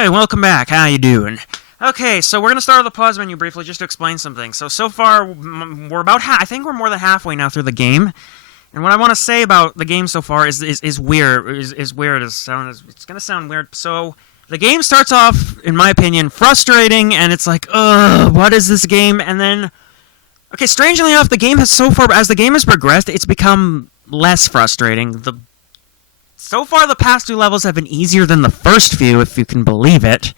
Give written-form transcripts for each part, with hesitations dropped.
Hi, welcome back. How you doing? Okay, so we're going to start with the pause menu briefly just to explain something. So far, we're about I think we're more than halfway now through the game. And what I want to say about the game so far is weird. It's going to sound weird. So the game starts off, in my opinion, frustrating, and it's like, ugh, what is this game? And then, okay, strangely enough, the game has so far, as the game has progressed, it's become less frustrating. So far, the past two levels have been easier than the first few, if you can believe it.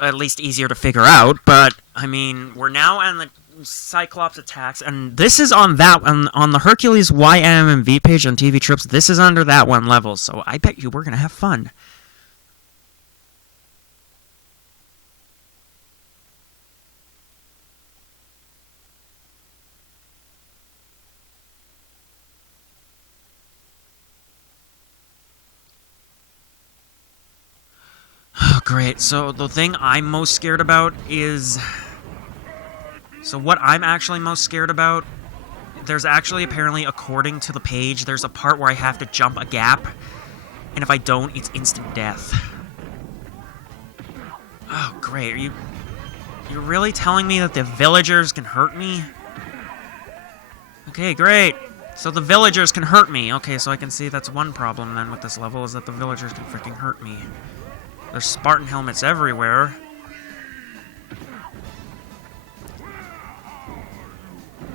At least easier to figure out, but, I mean, we're now on the Cyclops attacks, and this is on the Hercules YMMV page on TV Tropes. This is under that one level, so I bet you we're going to have fun. Oh, great. So the thing I'm most scared about is... So what I'm actually most scared about, there's actually apparently, according to the page, there's a part where I have to jump a gap, and if I don't, it's instant death. Oh, great. You're really telling me that the villagers can hurt me? Okay, great. So the villagers can hurt me. Okay, so I can see that's one problem then with this level, is that the villagers can freaking hurt me. There's Spartan helmets everywhere.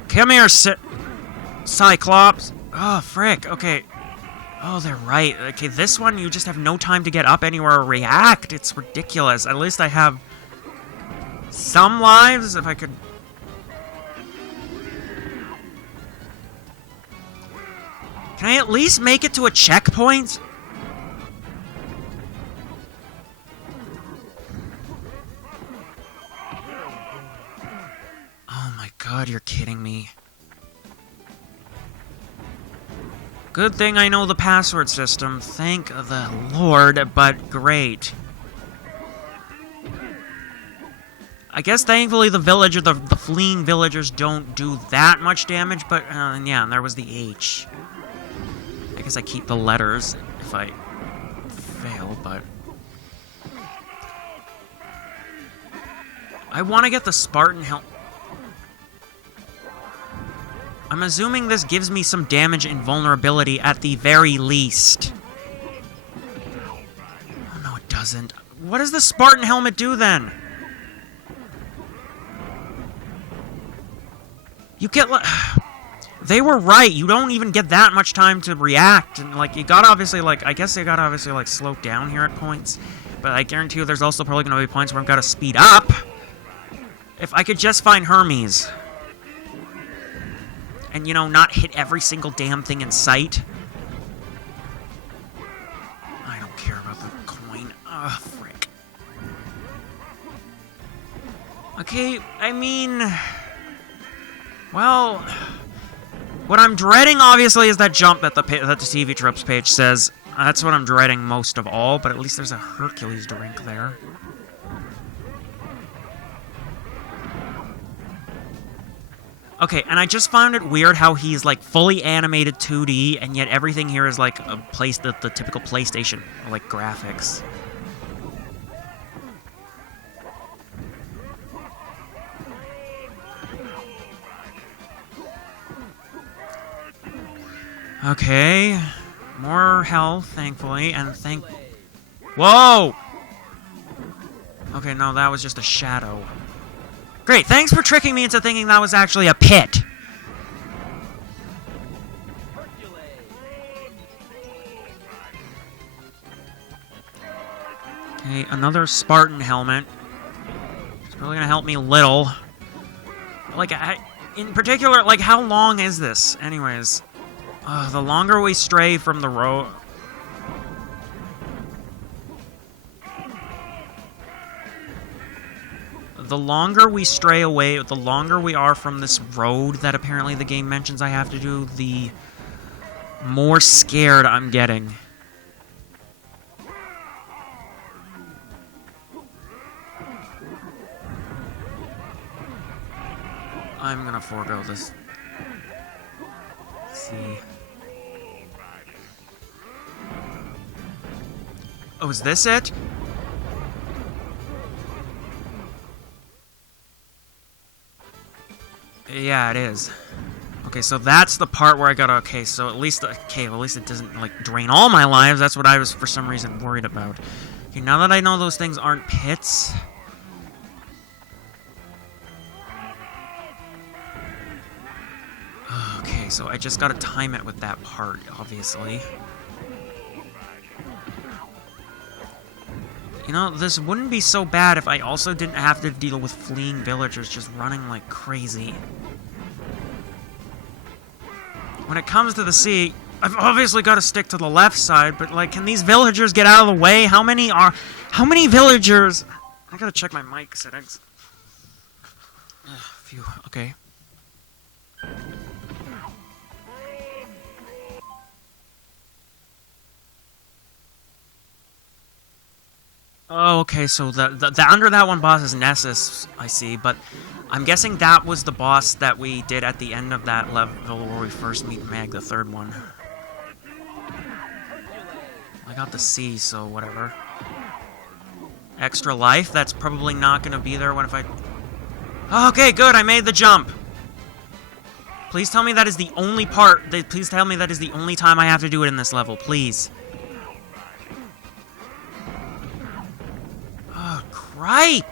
Come here, Cyclops. Oh, frick. Okay. Oh, they're right. Okay, this one, you just have no time to get up anywhere or react. It's ridiculous. At least I have some lives, if I could... Can I at least make it to a checkpoint? Oh my god, you're kidding me. Good thing I know the password system, thank the Lord, but great. I guess thankfully the fleeing villagers don't do that much damage, but yeah, and there was the H. I guess I keep the letters if I fail, but... I want to get the Spartan helmet. I'm assuming this gives me some damage and vulnerability at the very least. Oh, no, it doesn't. What does the Spartan helmet do, then? You get, they were right. You don't even get that much time to react. And, like, you gotta obviously, like, I guess they gotta obviously, like, slow down here at points. But I guarantee you there's also probably gonna be points where I've gotta speed up. If I could just find Hermes. And, you know, not hit every single damn thing in sight. I don't care about the coin. Ugh, frick. Okay, I mean... Well... What I'm dreading, obviously, is that jump that the TV Tropes page says. That's what I'm dreading most of all, but at least there's a Hercules drink there. Okay, and I just found it weird how he's, like, fully animated 2D, and yet everything here is, like, the typical PlayStation, like, graphics. Okay. More health, thankfully, and Whoa! Okay, no, that was just a shadow. Great, thanks for tricking me into thinking that was actually a pit. Okay, another Spartan helmet. It's really gonna help me a little. Like, in particular, like, how long is this? Anyways, the longer we stray from the road... The longer we stray away, the longer we are from this road that apparently the game mentions I have to do, the more scared I'm getting. I'm gonna forego this. Let's see. Oh, is this it? Yeah, it is. Okay, so that's the part where I gotta... Okay, so at least... Okay, well, at least it doesn't, like, drain all my lives. That's what I was, for some reason, worried about. Okay, now that I know those things aren't pits... Okay, so I just gotta time it with that part, obviously. You know, this wouldn't be so bad if I also didn't have to deal with fleeing villagers just running like crazy. When it comes to the sea, I've obviously got to stick to the left side, but, like, can these villagers get out of the way? How many villagers... I gotta check my mic settings. Phew, okay. Oh, okay, so the under that one boss is Nessus, I see, but I'm guessing that was the boss that we did at the end of that level where we first meet Meg, the third one. I got the C, so whatever. Extra life? That's probably not gonna be there when if I... Okay, good, I made the jump! Please tell me that is the only part... Please tell me that is the only time I have to do it in this level, please. Ripe!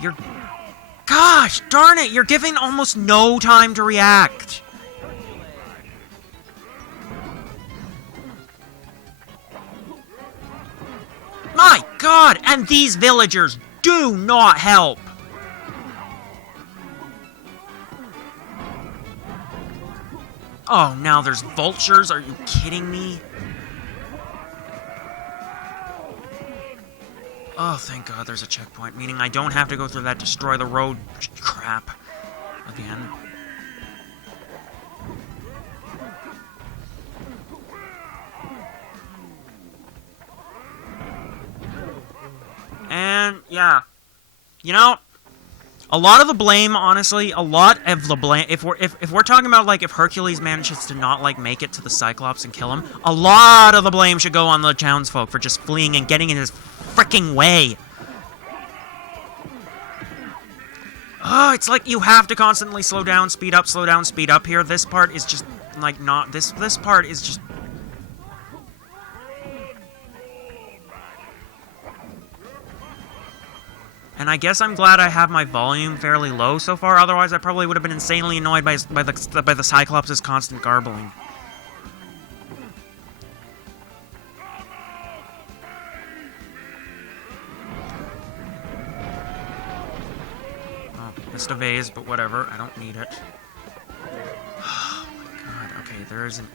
You're... Gosh, darn it, you're giving almost no time to react. My God, and these villagers do not help. Oh, now there's vultures? Are you kidding me? Oh, thank God there's a checkpoint, meaning I don't have to go through that destroy the road crap again. And, yeah. You know... A lot of the blame, honestly, a lot of the blame, if we're talking about, like, if Hercules manages to not, like, make it to the Cyclops and kill him, a lot of the blame should go on the townsfolk for just fleeing and getting in his fricking way. Oh, it's like you have to constantly slow down, speed up here. This part is just, like, not, this part is just... And I guess I'm glad I have my volume fairly low so far, otherwise I probably would have been insanely annoyed by the Cyclops' constant garbling. Oh, missed a vase, but whatever, I don't need it. Oh my God, okay, there isn't...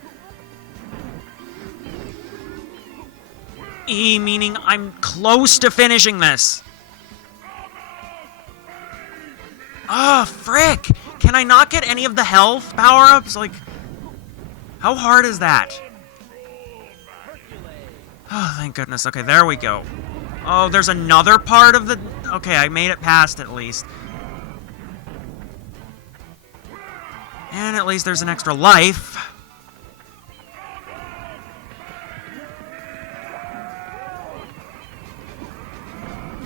E, meaning I'm close to finishing this! Oh, frick! Can I not get any of the health power-ups? Like, how hard is that? Oh, thank goodness. Okay, there we go. Oh, there's another part of the... Okay, I made it past at least. And at least there's an extra life.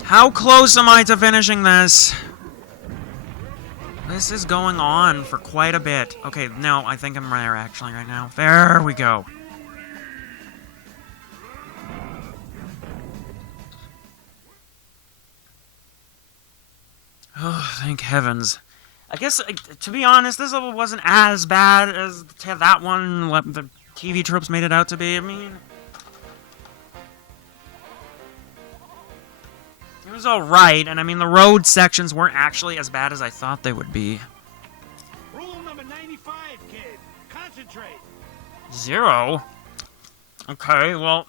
How close am I to finishing this? This is going on for quite a bit. Okay, no, I think I'm there actually right now. There we go. Oh, thank heavens. I guess, to be honest, this level wasn't as bad as that one the TV tropes made it out to be. I mean... It was alright, and I mean, the road sections weren't actually as bad as I thought they would be. Rule number 95, kid. Concentrate. 0? Okay, well...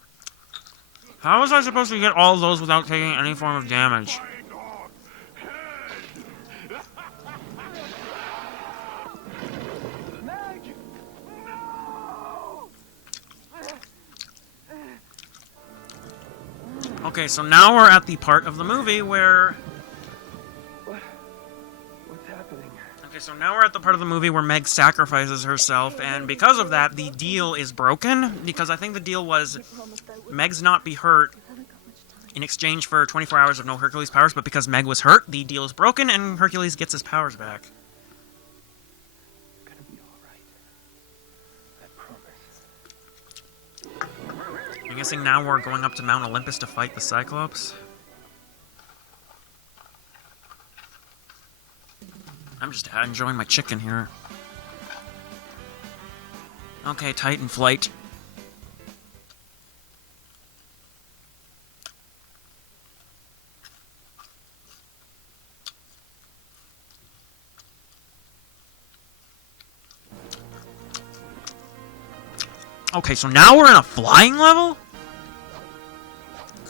How was I supposed to get all those without taking any form of damage? Okay, so now we're at the part of the movie where... What's happening? Okay, so now we're at the part of the movie where Meg sacrifices herself, and because of that, the deal is broken, because I think the deal was... Meg's not be hurt in exchange for 24 hours of no Hercules powers, but because Meg was hurt, the deal is broken, and Hercules gets his powers back. Gonna be all right. I promise. I'm guessing now we're going up to Mount Olympus to fight the Cyclops. I'm just enjoying my chicken here. Okay, Titan flight. Okay, so now we're in a flying level?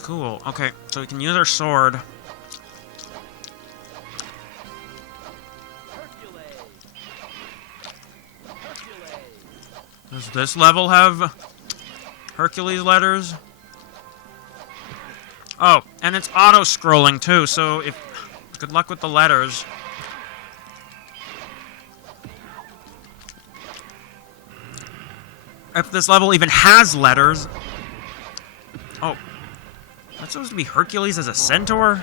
Cool. Okay, so we can use our sword. Does this level have Hercules letters? Oh, and it's auto-scrolling too, so if... Good luck with the letters. If this level even has letters... Oh. That's supposed to be Hercules as a centaur?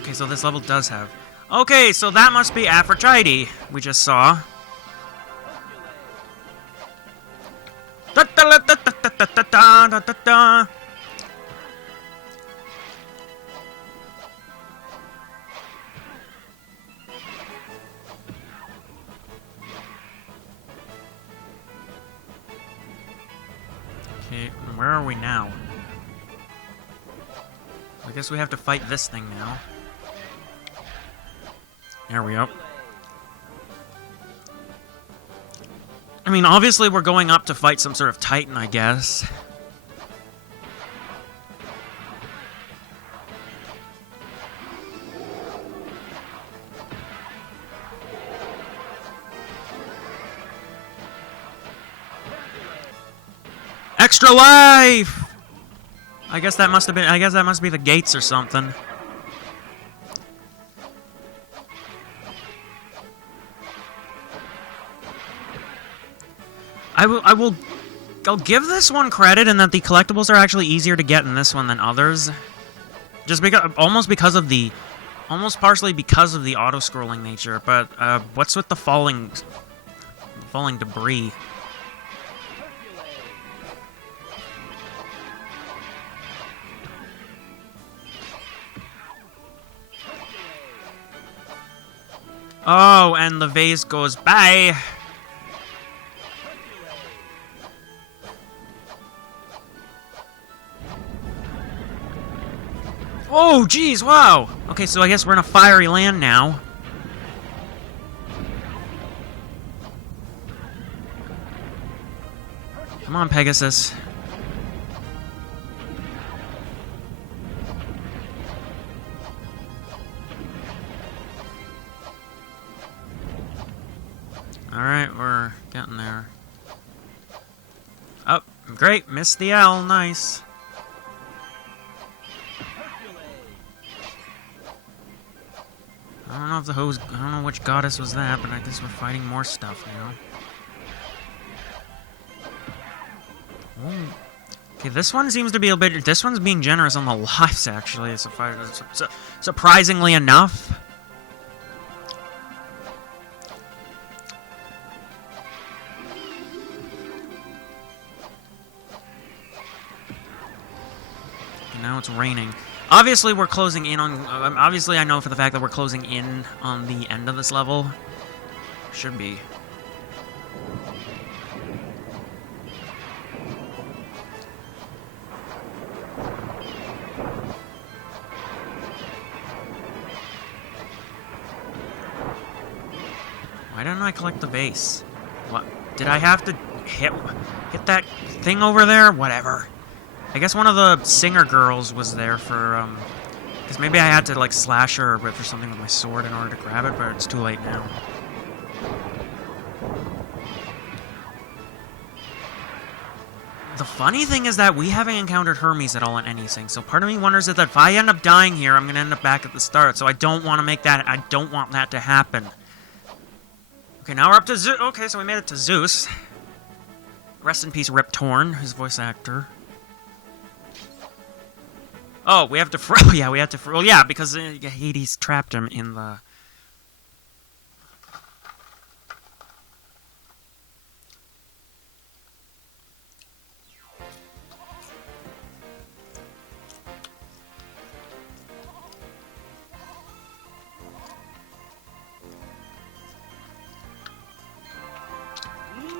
Okay, so this level does have... Okay, so that must be Aphrodite we just saw. Da-da-da-da-da-da-da-da-da-da. Okay, where are we now? I guess we have to fight this thing now. There we go. I mean, obviously we're going up to fight some sort of Titan, I guess. Extra life! I guess that must have been... I guess that must be the gates or something. I'll give this one credit in that the collectibles are actually easier to get in this one than others. Just because, almost partially because of the auto-scrolling nature. But what's with the falling debris? Oh, and the vase goes by. Oh, geez, wow! Okay, so I guess we're in a fiery land now. Come on, Pegasus. Alright, we're getting there. Oh, great, missed the L, nice. I don't know if I don't know which goddess was that, but I guess we're fighting more stuff now. Ooh. Okay, this one seems to be a bit... This one's being generous on the lives, actually. It's surprisingly enough. Okay, now it's raining. Obviously, we're closing in on... obviously, I know for the fact that we're closing in on the end of this level. Should be. Why didn't I collect the base? What? Did I have to hit that thing over there? Whatever. I guess one of the singer girls was there for, because maybe I had to, like, slash her or something with my sword in order to grab it, but it's too late now. The funny thing is that we haven't encountered Hermes at all in anything, so part of me wonders if I end up dying here, I'm gonna end up back at the start, so I don't want to make that, I don't want that to happen. Okay, now we're up to Zeus. Okay, so we made it to Zeus. Rest in peace, Rip Torn, his voice actor. Oh, we have to... Oh, yeah, we have to... Well, yeah, because Hades trapped him in the...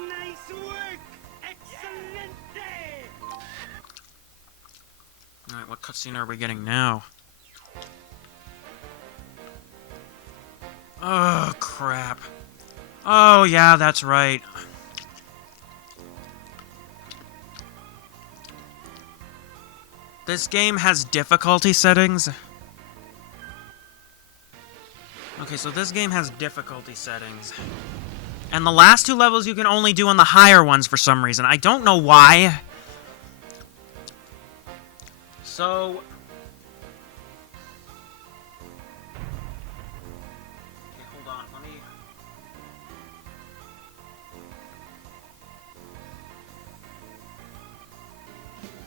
Nice work! Excelente! Alright, what cutscene are we getting now? Oh, crap. Oh, yeah, that's right. This game has difficulty settings. Okay, so this game has difficulty settings. And the last two levels you can only do on the higher ones for some reason. I don't know why. So... okay, hold on, let me...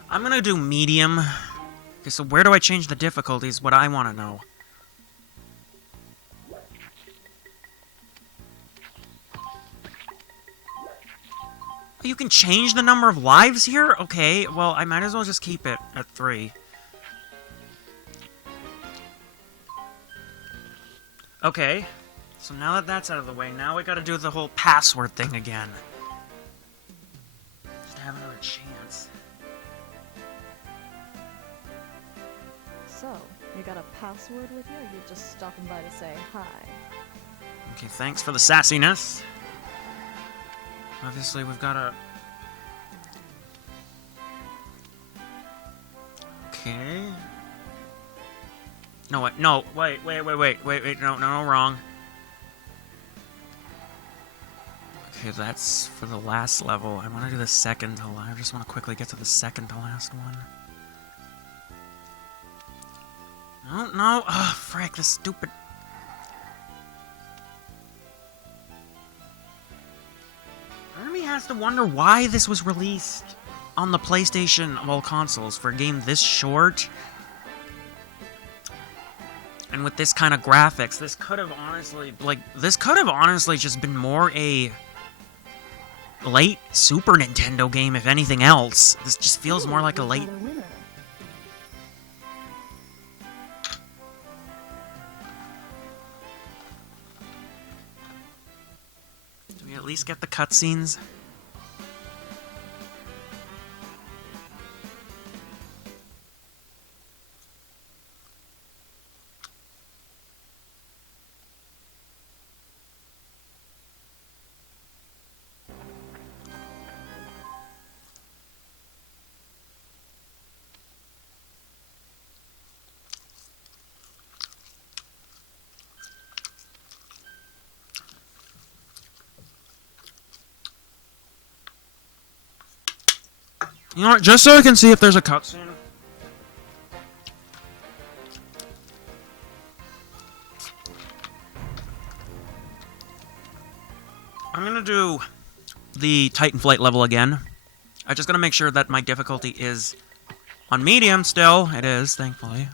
I'm gonna do medium. Okay, so where do I change the difficulties? What I want to know. You can change the number of lives here? Okay, well, I might as well just keep it at 3. Okay, so now that that's out of the way, now we gotta do the whole password thing again. Just to have another chance. So, you got a password with you, or you're just stopping by to say hi? Okay, thanks for the sassiness. Obviously, we've got a... okay. No, wait, no, wait, no, wrong. Okay, that's for the last level. I want to do the second to last. I just want to quickly get to the second to last one. No, oh, frick, this stupid... has to wonder why this was released on the PlayStation of all consoles for a game this short and with this kind of graphics. This could have honestly just been more a late Super Nintendo game, if anything else. This just feels more like a late... Do we at least get the cutscenes? You know what, just so I can see if there's a cutscene. I'm gonna do the Titan Flight level again. I just gotta make sure that my difficulty is on medium still. It is, thankfully.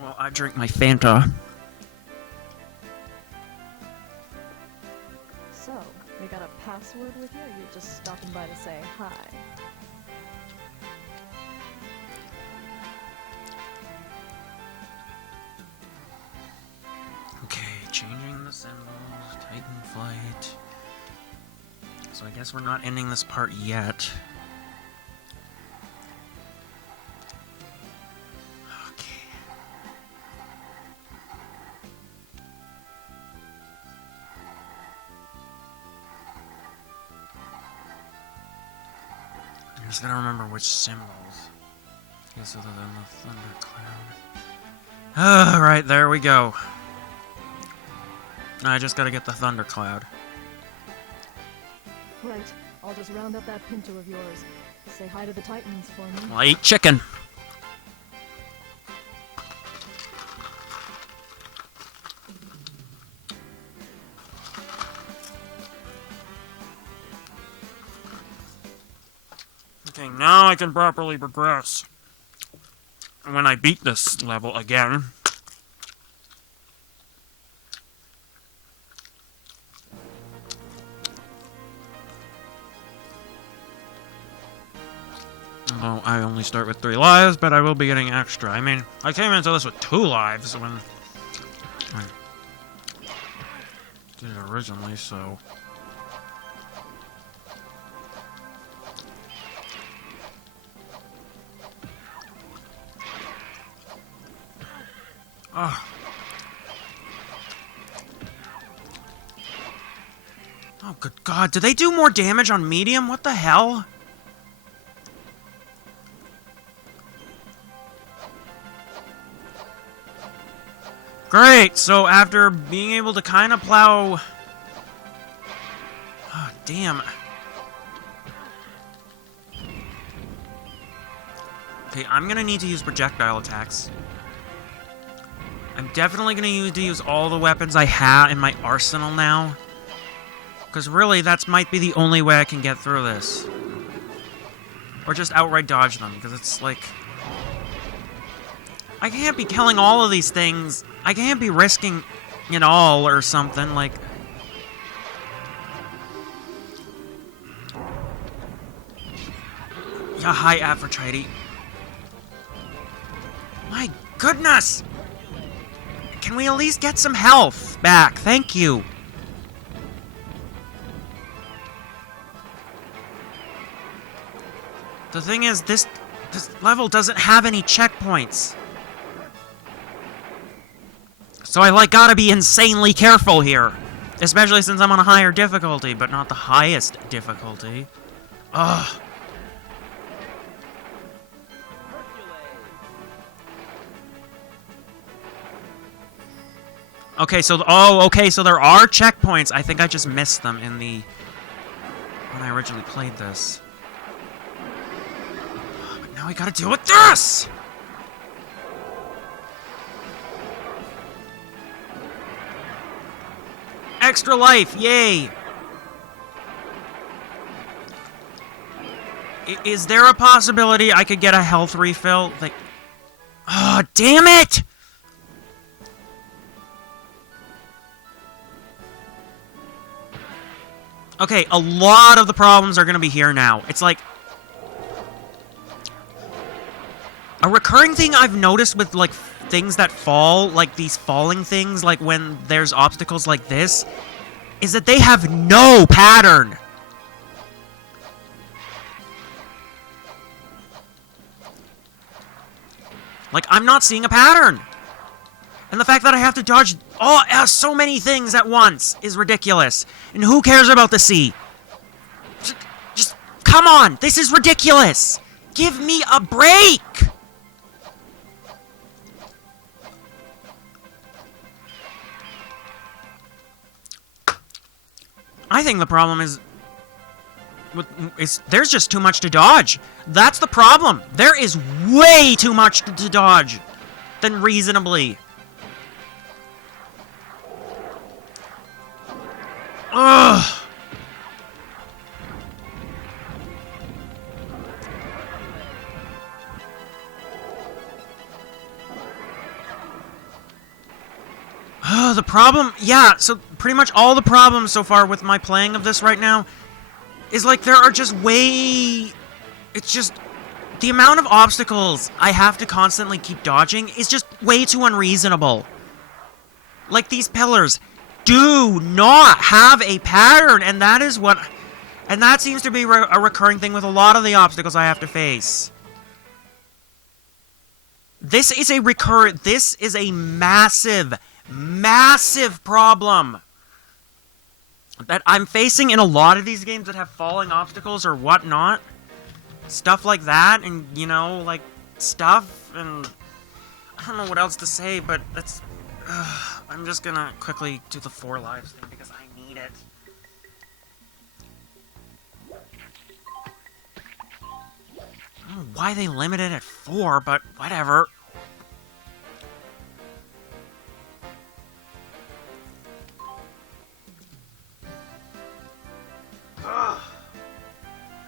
Well, I drink my Fanta. So, you got a password with you, or you're just stopping by to say hi? Okay, changing the symbol, Titan Flight. So I guess we're not ending this part yet. Okay. I just gotta remember which symbols. Yes, other than the thundercloud. Alright, there we go. I just gotta get the thundercloud. Right, I'll just round up that pinto of yours. Say hi to the Titans for me. Well, I eat chicken. now I can properly progress. When I beat this level again. Although I only start with 3 lives, but I will be getting extra. I mean, I came into this with 2 lives when I did it originally, so... Oh. Oh, good God. Do they do more damage on medium? What the hell? Great! So after being able to kind of plow... Oh, damn. Okay, I'm gonna need to use projectile attacks. I'm definitely gonna need to use all the weapons I have in my arsenal now. Because really, that might be the only way I can get through this. Or just outright dodge them, because it's like... I can't be killing all of these things. I can't be risking it all or something, like... Yeah, hi, Aphrodite. My goodness! Can we at least get some health back? Thank you. The thing is, this level doesn't have any checkpoints. So I, like, gotta be insanely careful here. Especially since I'm on a higher difficulty, but not the highest difficulty. Ugh. Okay, so... Oh, okay, so there are checkpoints. I think I just missed them in the... when I originally played this. But now we gotta deal with this! Extra life, yay! Is there a possibility I could get a health refill? Like... Oh, damn it! Okay, a lot of the problems are gonna be here now. It's like... A recurring thing I've noticed with, like, things that fall, like these falling things, like when there's obstacles like this, is that they have no pattern. Like, I'm not seeing a pattern. And the fact that I have to dodge so many things at once is ridiculous. And who cares about the sea? Just come on, this is ridiculous. Give me a break. I think the problem is there's just too much to dodge. That's the problem. There is way too much to dodge than reasonably. Ugh. The problem, yeah, so pretty much all the problems so far with my playing of this right now is like there are just it's just the amount of obstacles I have to constantly keep dodging is just way too unreasonable. Like these pillars do not have a pattern, and that seems to be a recurring thing with a lot of the obstacles I have to face. This is a massive problem that I'm facing in a lot of these games that have falling obstacles or whatnot. Stuff like that, and, you know, like, stuff, and I don't know what else to say, but that's... I'm just gonna quickly do the 4 lives thing because I need it. I don't know why they limited it at 4, but whatever.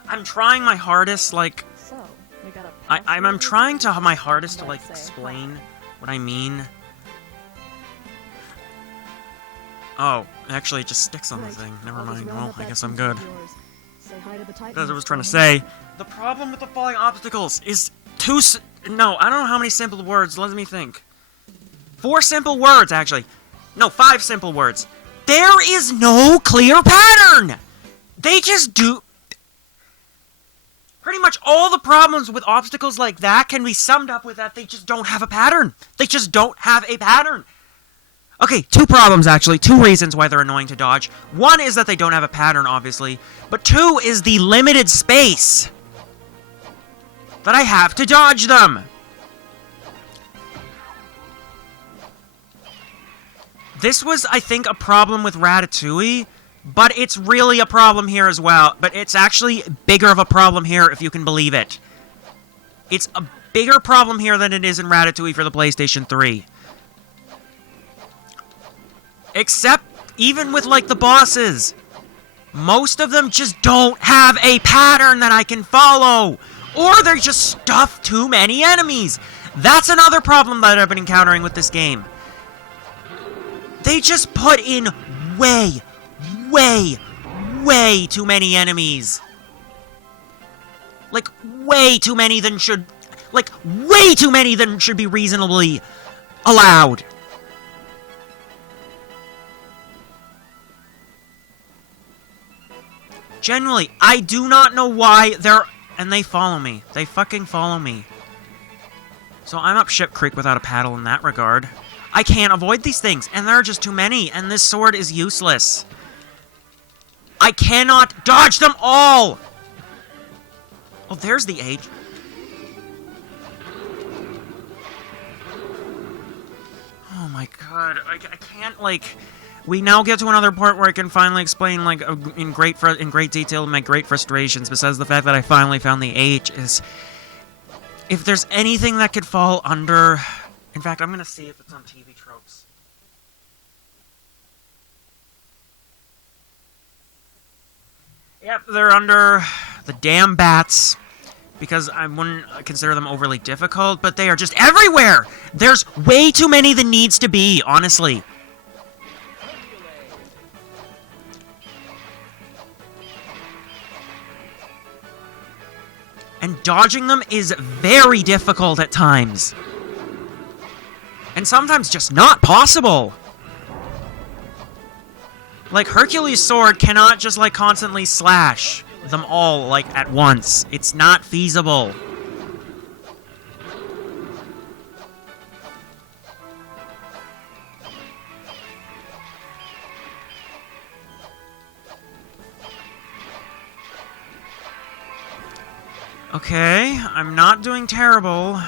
I'm trying my hardest, like, I'm trying to my hardest to, like, explain what I mean. Oh, actually, it just sticks on the thing. Never mind. Well, I guess I'm good. As I was trying to say, the problem with the falling obstacles is no, I don't know how many simple words. Let me think. 4 simple words, actually. No, 5 simple words. There is no clear pattern! They just do... Pretty much all the problems with obstacles like that can be summed up with that they just don't have a pattern. They just don't have a pattern. Okay, 2 problems, actually. 2 reasons why they're annoying to dodge. 1 is that they don't have a pattern, obviously. But 2 is the limited space that I have to dodge them. This was, I think, a problem with Ratatouille, but it's really a problem here as well. But it's actually bigger of a problem here, if you can believe it. It's a bigger problem here than it is in Ratatouille for the PlayStation 3. Except, even with, like, the bosses, most of them just don't have a pattern that I can follow. Or they're just stuffed too many enemies. That's another problem that I've been encountering with this game. They just put in way too many enemies. Like, way too many than should... Like, way too many than should be reasonably allowed. Generally, I do not know why they're... And they follow me. They fucking follow me. So I'm up ship creek without a paddle in that regard. I can't avoid these things, and there are just too many, and this sword is useless. I cannot dodge them all! Oh, there's the H. Oh my god, I can't, like... We now get to another part where I can finally explain, like, in great detail my great frustrations, besides the fact that I finally found the H, is... If there's anything that could fall under... In fact, I'm gonna see if it's on TV Tropes. Yep, they're under the damn bats, because I wouldn't consider them overly difficult, but they are just everywhere! There's way too many than needs to be, honestly. And dodging them is very difficult at times. And sometimes just not possible. Like, Hercules' sword cannot just, like, constantly slash them all, like, at once. It's not feasible. Okay, I'm not doing terrible.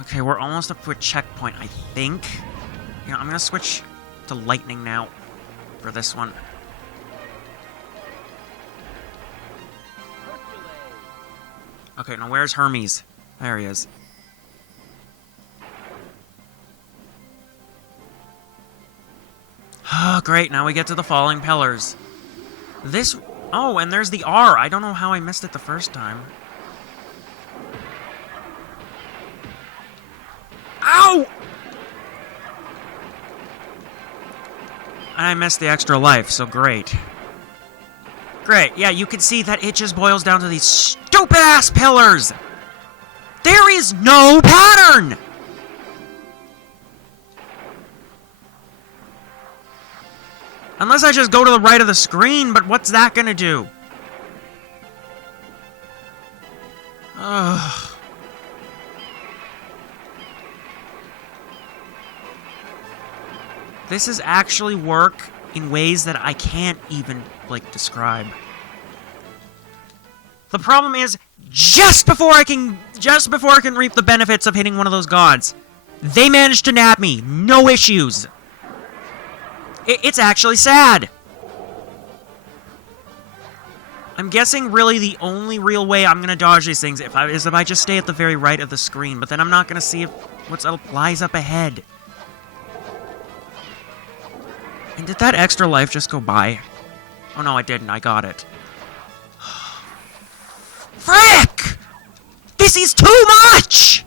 Okay, we're almost up to a checkpoint, I think. You know, I'm gonna switch to lightning now for this one. Okay, now where's Hermes? There he is. Oh, great, now we get to the falling pillars. This... Oh, and there's the R. I don't know how I missed it the first time. Ow! And I missed the extra life, so great. Great, yeah, you can see that it just boils down to these stupid-ass pillars! There is no pattern! Unless I just go to the right of the screen, but what's that gonna do? Ugh. This is actually work in ways that I can't even, like, describe. The problem is, just before I can reap the benefits of hitting one of those gods, they managed to nab me. No issues. It's actually sad. I'm guessing really the only real way I'm gonna dodge these things is if I just stay at the very right of the screen, but then I'm not gonna see what lies up ahead. And did that extra life just go by? Oh no, I didn't. I got it. Frick! This is too much!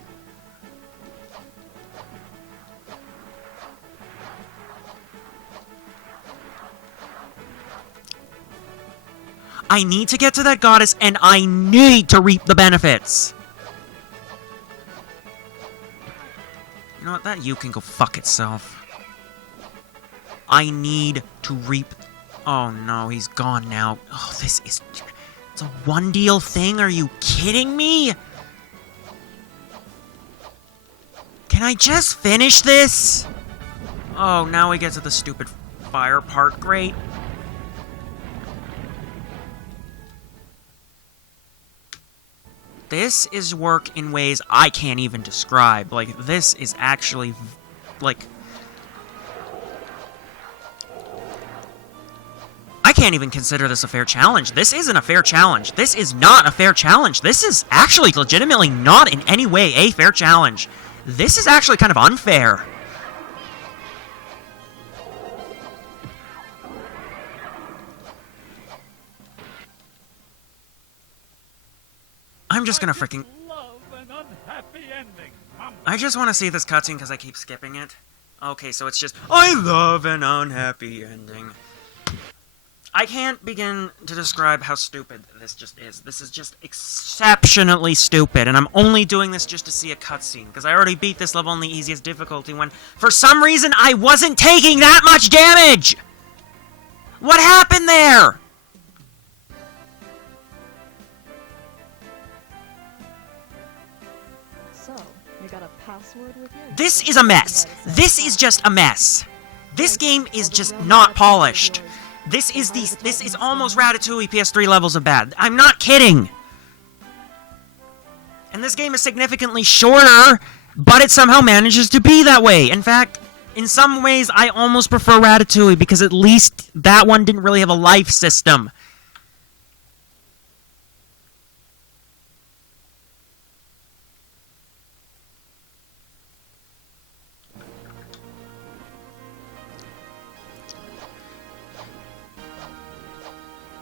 I need to get to that goddess, and I need to reap the benefits. You know what? That you can go fuck itself. I need to reap... Oh no, he's gone now. Oh, this is... It's a one deal thing? Are you kidding me? Can I just finish this? Oh, now we get to the stupid fire part. Great. This is work in ways I can't even describe. Like, this is actually, like... I can't even consider this a fair challenge. This isn't a fair challenge. This is not a fair challenge. This is actually legitimately not in any way a fair challenge. This is actually kind of unfair. I'm just gonna freaking... Love an unhappy ending, Mama. I just want to see this cutscene because I keep skipping it. Okay, so it's just... I love an unhappy ending. I can't begin to describe how stupid this just is. This is just exceptionally stupid, and I'm only doing this just to see a cutscene, because I already beat this level on the easiest difficulty when, for some reason, I wasn't taking that much damage! What happened there? So, you got a password with you? This is a mess. This is just a mess. This game is just not polished. This is almost Ratatouille PS3 levels of bad. I'm not kidding. And this game is significantly shorter, but it somehow manages to be that way. In fact, in some ways, I almost prefer Ratatouille because at least that one didn't really have a life system.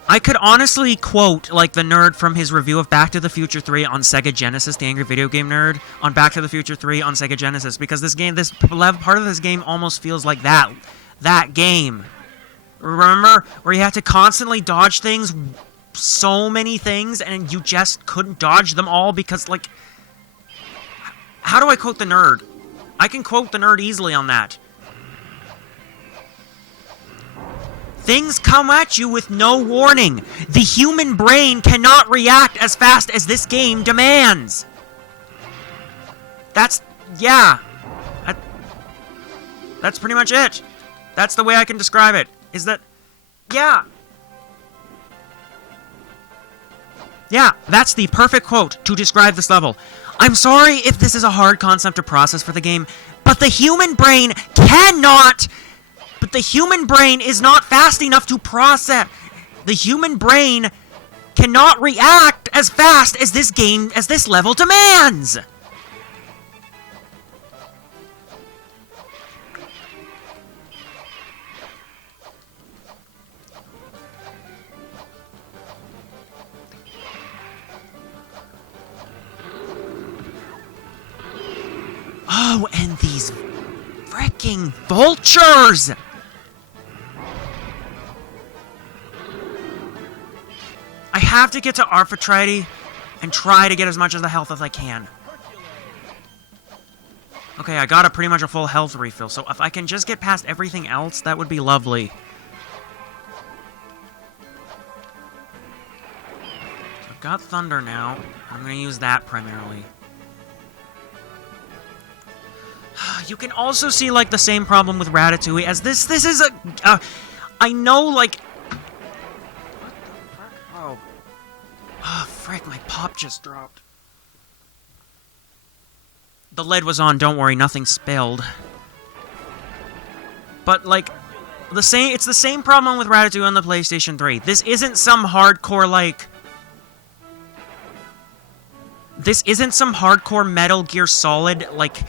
I could honestly quote, like, the nerd from his review of Back to the Future 3 on Sega Genesis, the angry video game nerd, on Back to the Future 3 on Sega Genesis, because this game, this part of this game almost feels like that game. Remember? Where you had to constantly dodge things, so many things, and you just couldn't dodge them all because, like... How do I quote the nerd? I can quote the nerd easily on that. Things come at you with no warning. The human brain cannot react as fast as this game demands. That's pretty much it. That's the way I can describe it. Is that, yeah, that's the perfect quote to describe this level. I'm sorry if this is a hard concept to process for the game, but the human brain cannot... But the human brain is not fast enough to process. The human brain cannot react as fast as this level demands. Oh, and these freaking vultures! I have to get to Aphrodite and try to get as much of the health as I can. Okay, I got pretty much a full health refill, so if I can just get past everything else, that would be lovely. So I've got Thunder now. I'm going to use that primarily. You can also see, like, the same problem with Ratatouille, as this is a... I know, like... Oh, frick, my pop just dropped. The lid was on, don't worry, nothing spilled. But, like, it's the same problem with Ratatouille on the PlayStation 3. This isn't some hardcore, like... This isn't some hardcore Metal Gear Solid, like,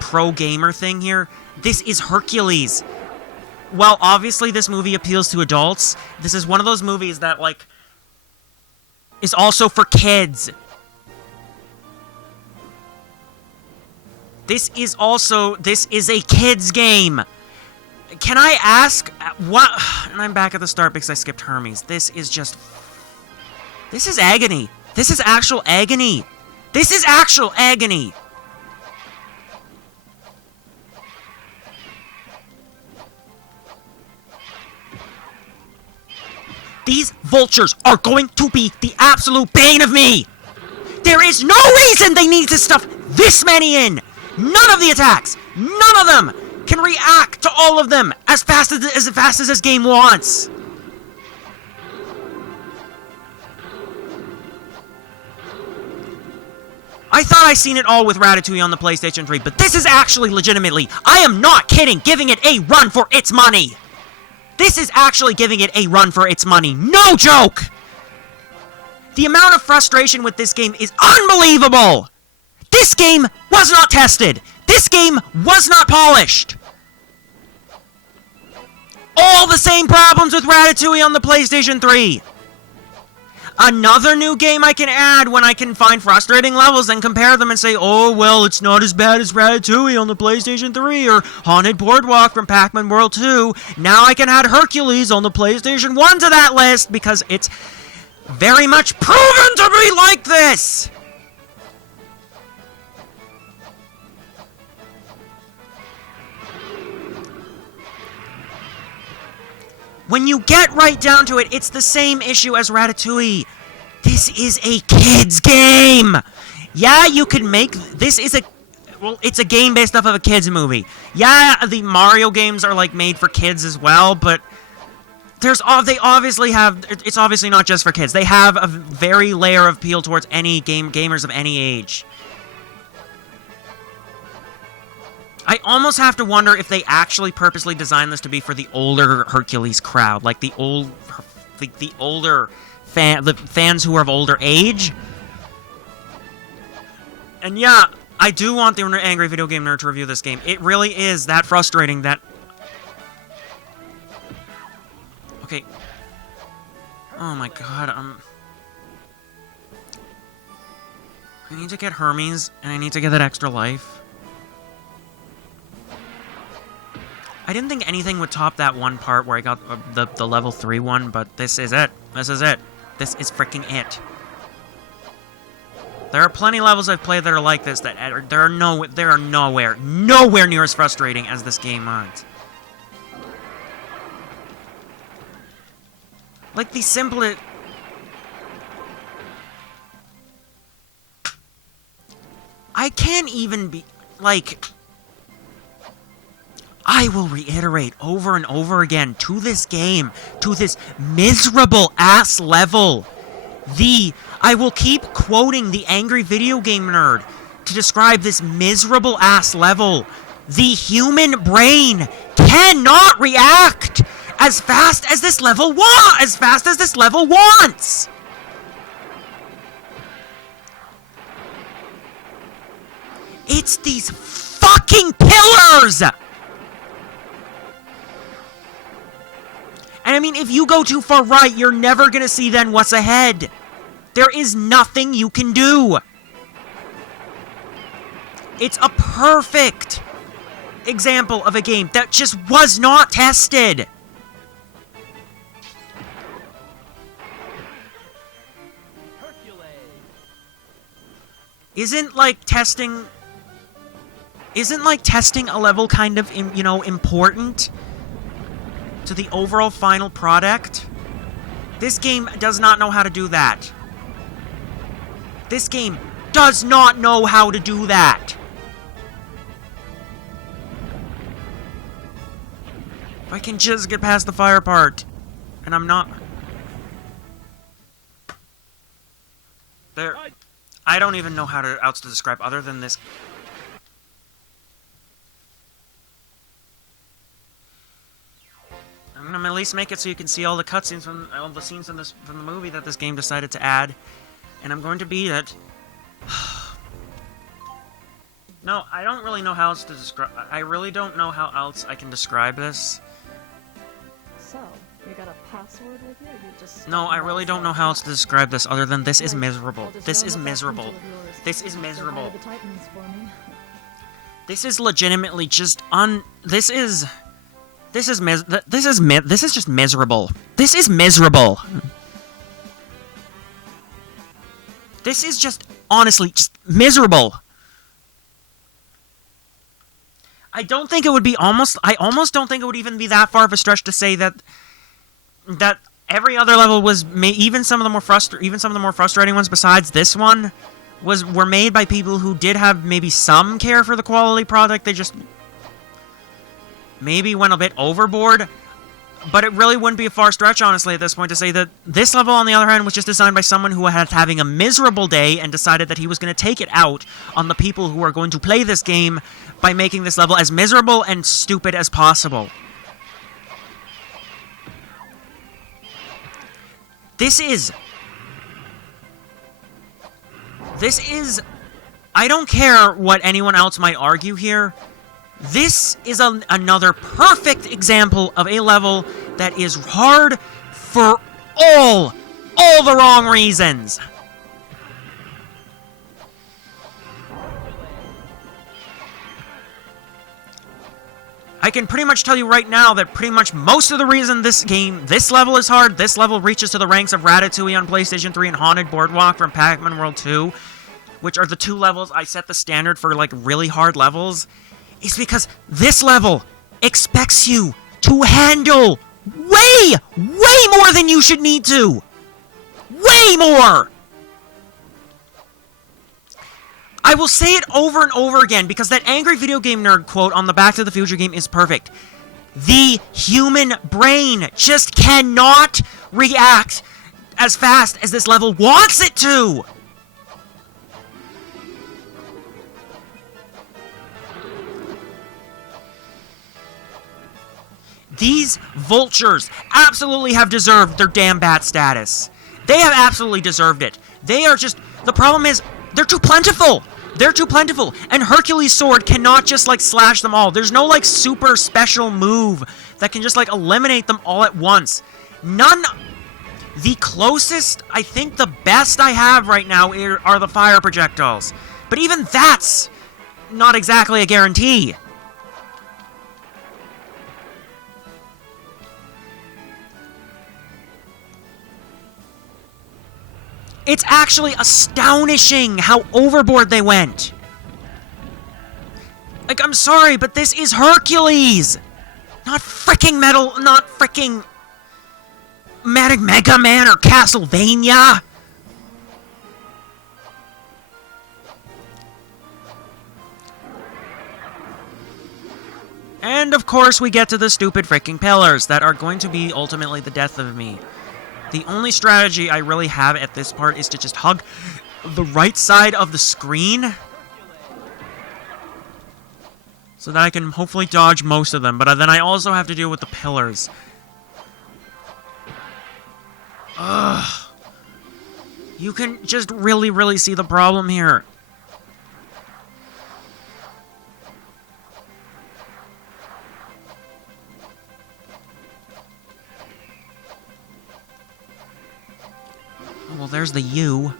pro gamer thing here. This is Hercules. while obviously this movie appeals to adults, this is one of those movies that, like, is also for kids. This is a kid's game. Can I ask what? And I'm back at the start because I skipped Hermes. This is agony. This is actual agony. This is actual agony. These vultures are going to be the absolute bane of me. There is no reason they need to stuff this many in. None of the attacks, none of them can react to all of them as fast as this game wants. I thought I seen it all with Ratatouille on the PlayStation 3, but this is actually legitimately, I am not kidding, giving it a run for its money. This is actually giving it a run for its money. No joke! The amount of frustration with this game is unbelievable! This game was not tested! This game was not polished! All the same problems with Ratatouille on the PlayStation 3! Another new game I can add when I can find frustrating levels and compare them and say, oh, well, it's not as bad as Ratatouille on the PlayStation 3 or Haunted Boardwalk from Pac-Man World 2. Now I can add Hercules on the PlayStation 1 to that list because it's very much proven to be like this! When you get right down to it, it's the same issue as Ratatouille. This is a kid's game. Yeah, you could make... This is a... Well, it's a game based off of a kid's movie. Yeah, the Mario games are, like, made for kids as well, but... They obviously have... It's obviously not just for kids. They have a very layer of appeal towards any gamers of any age. I almost have to wonder if they actually purposely designed this to be for the older Hercules crowd, like the older fans who are of older age. And yeah, I do want the Angry Video Game Nerd to review this game. It really is that frustrating that... Okay. Oh my god, I need to get Hermes, and I need to get that extra life. I didn't think anything would top that one part where I got the level 3 one, but this is it. This is it. This is freaking it. There are plenty of levels I've played that are like this that are nowhere near as frustrating as this game is. Like the simplest... I can't even be... Like... I will reiterate over and over again to this game, to this miserable-ass level. I will keep quoting the Angry Video Game Nerd to describe this miserable-ass level. The human brain cannot react as fast as this level wants! It's these fucking pillars! And I mean, if you go too far right, you're never gonna see then what's ahead. There is nothing you can do. It's a perfect example of a game that just was not tested. Hercules. Isn't testing a level kind of, important to the overall final product? This game does not know how to do that. This game does not know how to do that. If I can just get past the fire part, and I'm not... There... I don't even know how else to describe other than this... I'm gonna at least make it so you can see all the cutscenes from all the scenes from the movie that this game decided to add, and I'm going to beat it. No, I don't really know how else to describe. I really don't know how else I can describe this. So, you got a password with you, or you just... No, I really don't know how else to describe this other than this is Great. miserable. I'll just This round is up that miserable. pencil of yours. This is Say hi to miserable. the Titans for me. This is legitimately just this is just miserable. This is miserable. This is just honestly just miserable. I almost don't think it would even be that far of a stretch to say that every other level was even some of the more frustrating ones besides this one were made by people who did have maybe some care for the quality product. They just maybe went a bit overboard. But it really wouldn't be a far stretch, honestly, at this point, to say that this level, on the other hand, was just designed by someone who had having a miserable day and decided that he was going to take it out on the people who are going to play this game by making this level as miserable and stupid as possible. This is... I don't care what anyone else might argue here. This is another perfect example of a level that is hard for all the wrong reasons. I can pretty much tell you right now that pretty much most of the reason this level is hard, this level reaches to the ranks of Ratatouille on PlayStation 3 and Haunted Boardwalk from Pac-Man World 2, which are the two levels I set the standard for, like, really hard levels, is because this level expects you to handle way more than you should need to. Way more! I will say it over and over again because that angry video game nerd quote on the Back to the Future game is perfect. The human brain just cannot react as fast as this level wants it to! These vultures absolutely have deserved their damn bat status. They have absolutely deserved it. They are just... The problem is, they're too plentiful. They're too plentiful. And Hercules' sword cannot just, like, slash them all. There's no, like, super special move that can just, like, eliminate them all at once. None... The closest, I think the best I have right now are the fire projectiles. But even that's not exactly a guarantee. It's actually astonishing how overboard they went. Like, I'm sorry, but this is Hercules! Not fricking Mega Man or Castlevania! And, of course, we get to the stupid fricking pillars that are going to be ultimately the death of me. The only strategy I really have at this part is to just hug the right side of the screen so that I can hopefully dodge most of them, but then I also have to deal with the pillars. Ugh. You can just really see the problem here. Well, there's the U.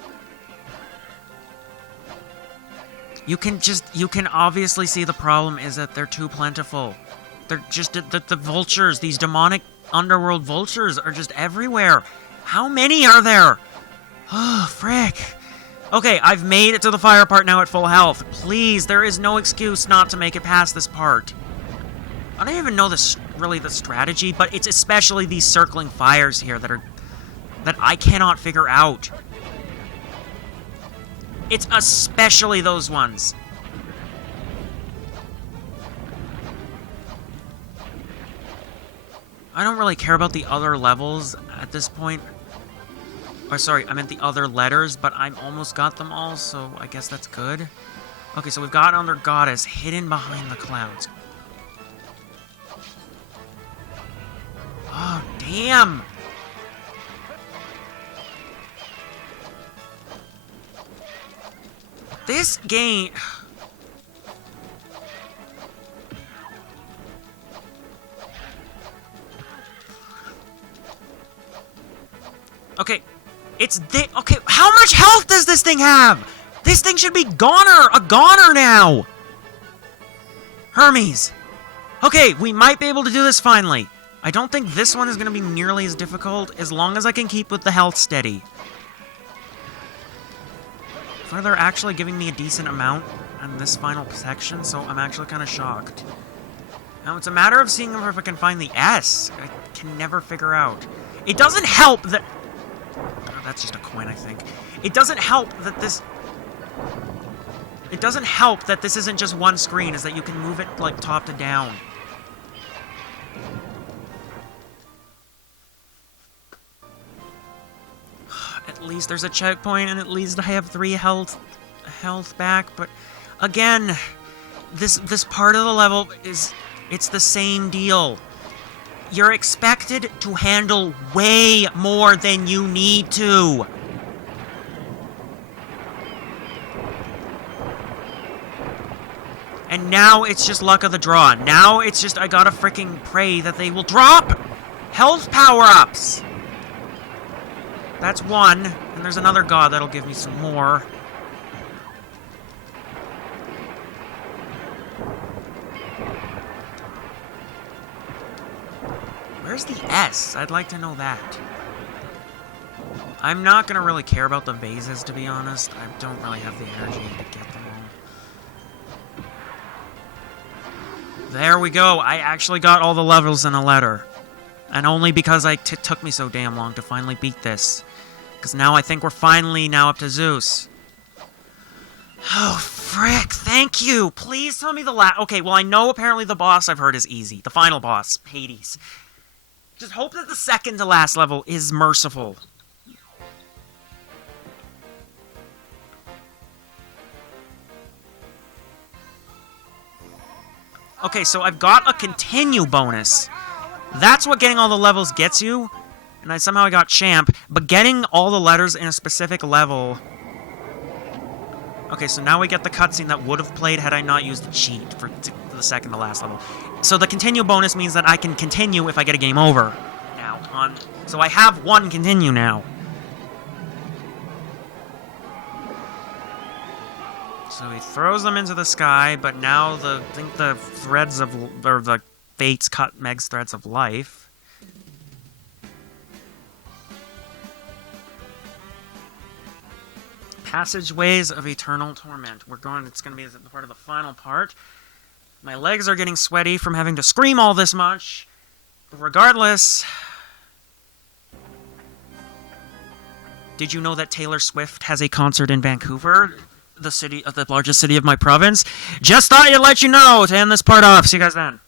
You can obviously see the problem is that they're too plentiful. They're just, the vultures, these demonic underworld vultures are just everywhere. How many are there? Oh, frick. Okay, I've made it to the fire part now at full health. Please, there is no excuse not to make it past this part. I don't even know really the strategy, but it's especially these circling fires here that I cannot figure out. It's especially those ones. I don't really care about the other levels at this point. Or sorry, I meant the other letters, but I've almost got them all, so I guess that's good. Okay, so we've got Under Goddess hidden behind the clouds. Oh, damn! This game... Okay, okay, how much health does this thing have? This thing should be a goner now. Hermes. Okay, we might be able to do this finally. I don't think this one is going to be nearly as difficult as long as I can keep with the health steady. So they're actually giving me a decent amount on this final section, so I'm actually kind of shocked. Now, it's a matter of seeing if I can find the S. I can never figure out. It doesn't help that... Oh, that's just a coin, I think. It doesn't help that this... It doesn't help that this isn't just one screen, is that you can move it, like, top to down. At least there's a checkpoint, and at least I have 3 health back, but... Again, this part of the level is... It's the same deal. You're expected to handle way more than you need to. And now it's just luck of the draw. Now it's just I gotta freaking pray that they will drop health power-ups. That's one. And there's another god that'll give me some more. Where's the S? I'd like to know that. I'm not going to really care about the vases, to be honest. I don't really have the energy to get them all. There we go. I actually got all the levels in a letter. And only because it took me so damn long to finally beat this. Because now I think we're finally now up to Zeus. Oh, frick. Thank you. Please tell me the last... Okay, well, I know apparently the boss I've heard is easy. The final boss, Hades. Just hope that the second to last level is merciful. Okay, so I've got a continue bonus. That's what getting all the levels gets you. And somehow I got champ. But getting all the letters in a specific level... Okay, so now we get the cutscene that would have played had I not used the cheat for the second to last level. So the continue bonus means that I can continue if I get a game over. Now, so I have one continue now. So he throws them into the sky, but now I think the threads of, or the fates cut Meg's threads of life. Passageways of Eternal Torment. It's going to be the part of the final part. My legs are getting sweaty from having to scream all this much. But regardless... Did you know that Taylor Swift has a concert in Vancouver? The largest city of my province? Just thought I'd let you know to end this part off. See you guys then.